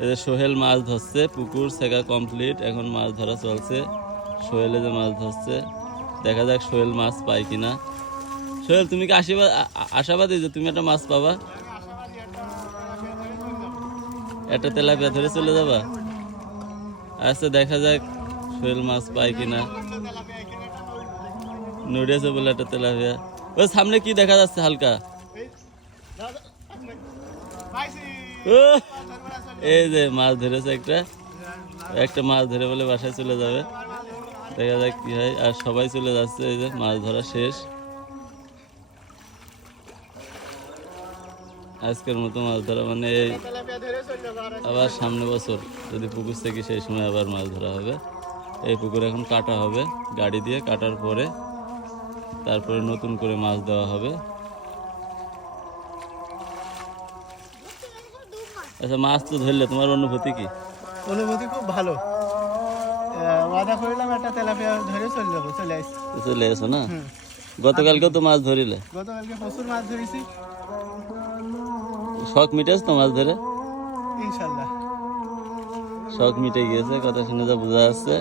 এই যে সোহেল মাছ ধরছে, পুকুর ছেঁকা কমপ্লিট, এখন মাছ ধরা চলছে। সোহেলে যে মাছ ধরছে, দেখা যাক সোহেল মাছ পায় কিনা। সোহেল, তুমি কি আশাবাদী যে তুমি একটা মাছ পাবা? একটা তেলাপিয়া ধরে চলে যাবা? আচ্ছা, দেখা যাক সোহেল মাছ পায় কিনা। নড়িয়েছে বলে একটা তেলাপিয়া। ওই সামনে কি দেখা যাচ্ছে হালকা? ও, এই যে মাছ ধরেছে একটা, একটা মাছ ধরে বলে বাসায় চলে যাবে। দেখা যাক কি হয়। আর সবাই চলে যাচ্ছে, এই যে মাছ ধরা শেষ। আজকের মতো মাছ ধরা মানে এই, আবার সামনে বছর যদি পুকুর থেকে সেই সময় আবার মাছ ধরা হবে। এই পুকুর এখন কাটা হবে, গাড়ি দিয়ে কাটার পরে তারপরে নতুন করে মাছ দেওয়া হবে। আচ্ছা, মাছ তো ধরলে, তোমার অনুভূতি কি? অনুভূতি খুব ভালো। ওয়াদা করলাম একটা তেলাপিয়া ধরে চলে যাবো, চলে আসছি। চলে এসো না? গতকালকেও তো মাছ ধরিলে। গতকালকে প্রচুর মাছ ধরেছি, শখ মিটেছে তো মাছ ধরে? ইনশাল্লাহ। শখ মিটে গিয়েছে, কথা শুনে যা বোঝা যাচ্ছে।